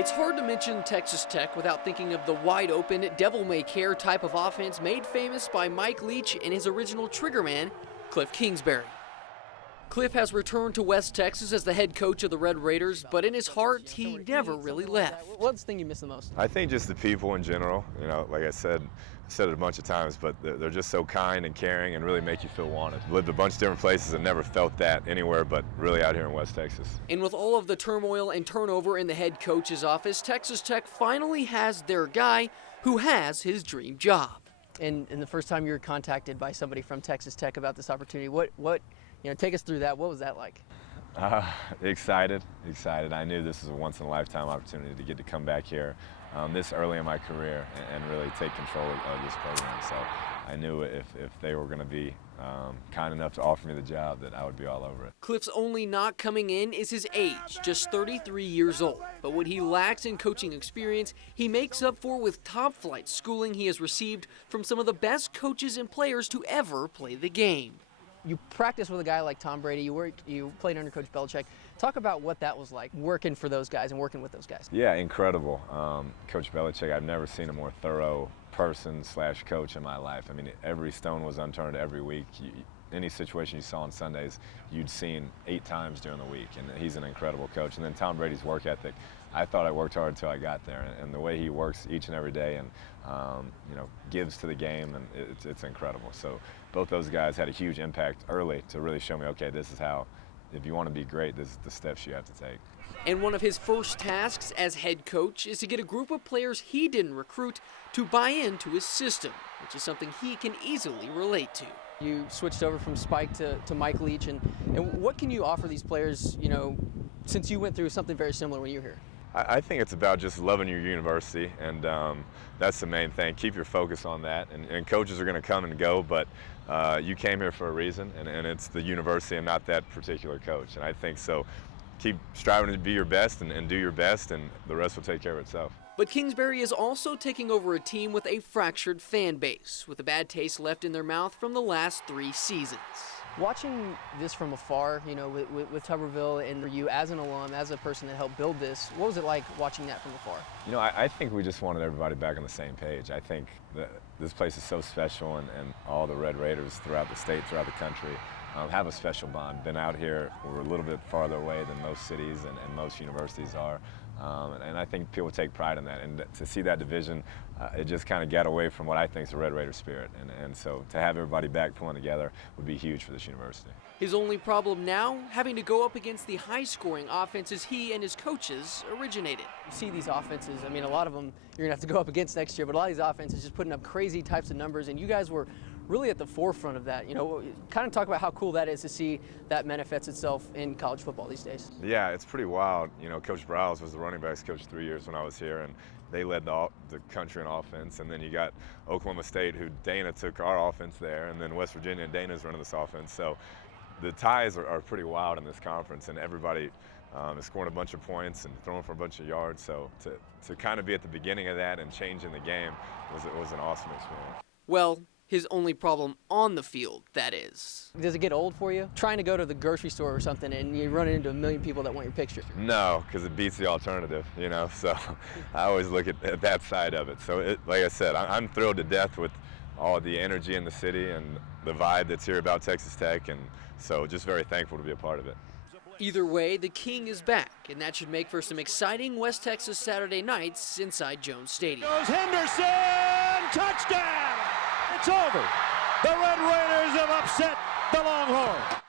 It's hard to mention Texas Tech without thinking of the wide-open, devil-may-care type of offense made famous by Mike Leach and his original triggerman, Kliff Kingsbury. Kliff has returned to West Texas as the head coach of the Red Raiders, but in his heart, he never really left. What's the thing you miss the most? I think just the people in general. You know, like I said it a bunch of times, but they're just so kind and caring and really make you feel wanted. Lived a bunch of different places and never felt that anywhere but really out here in West Texas. And with all of the turmoil and turnover in the head coach's office, Texas Tech finally has their guy who has his dream job. And the first time you were contacted by somebody from Texas Tech about this opportunity, what take us through that. What was that like? Excited. I knew this was a once-in-a-lifetime opportunity to get to come back here this early in my career and really take control of this program. So I knew if they were going to be kind enough to offer me the job that I would be all over it. Kliff's only knock coming in is his age, just 33 years old. But what he lacks in coaching experience, he makes up for with top-flight schooling he has received from some of the best coaches and players to ever play the game. You practice with a guy like Tom Brady. You played under Coach Belichick. Talk about what that was like, working for those guys and working with those guys. Yeah, incredible. Coach Belichick, I've never seen a more thorough person/coach in my life. I mean, every stone was unturned every week. Any situation you saw on Sundays, you'd seen 8 times during the week, and he's an incredible coach. And then Tom Brady's work ethic. I thought I worked hard until I got there, and the way he works each and every day and gives to the game, and it's incredible. So both those guys had a huge impact early to really show me, okay, this is how, if you want to be great, this is the steps you have to take. And one of his first tasks as head coach is to get a group of players he didn't recruit to buy into his system, which is something he can easily relate to. You switched over from Spike to Mike Leach, and what can you offer these players, since you went through something very similar when you were here? I think it's about just loving your university, and that's the main thing. Keep your focus on that, and coaches are going to come and go, but you came here for a reason, and it's the university and not that particular coach. And I think so. Keep striving to be your best and do your best, and the rest will take care of itself. But Kingsbury is also taking over a team with a fractured fan base, with a bad taste left in their mouth from the last 3 seasons. Watching this from afar, with Tuberville, and for you as an alum, as a person that helped build this, what was it like watching that from afar? I think we just wanted everybody back on the same page. I think that this place is so special, and all the Red Raiders throughout the state, throughout the country, have a special bond. Been out here, we're a little bit farther away than most cities and most universities are. And I think people take pride in that. And to see that division, it just kind of got away from what I think is the Red Raider spirit. And so to have everybody back pulling together would be huge for this university. His only problem now, having to go up against the high-scoring offenses he and his coaches originated. You see these offenses, a lot of them you're going to have to go up against next year, but a lot of these offenses just putting up crazy types of numbers, and you guys were really at the forefront of that. Kind of talk about how cool that is to see that manifests itself in college football these days. Yeah, it's pretty wild. Coach Browse was the running backs coach 3 years when I was here, and they led the country in offense. And then you got Oklahoma State, who Dana took our offense there, and then West Virginia and Dana's running this offense. So the ties are pretty wild in this conference, and everybody is scoring a bunch of points and throwing for a bunch of yards. So to kind of be at the beginning of that and changing the game was an awesome experience. Well, his only problem on the field, that is. Does it get old for you? Trying to go to the grocery store or something and you run into a million people that want your picture. No, because it beats the alternative, so I always look at that side of it. So like I said, I'm thrilled to death with all the energy in the city and the vibe that's here about Texas Tech, and so just very thankful to be a part of it. Either way, the King is back, and that should make for some exciting West Texas Saturday nights inside Jones Stadium. Goes Henderson, touchdown! It's over. The Red Raiders have upset the Longhorns.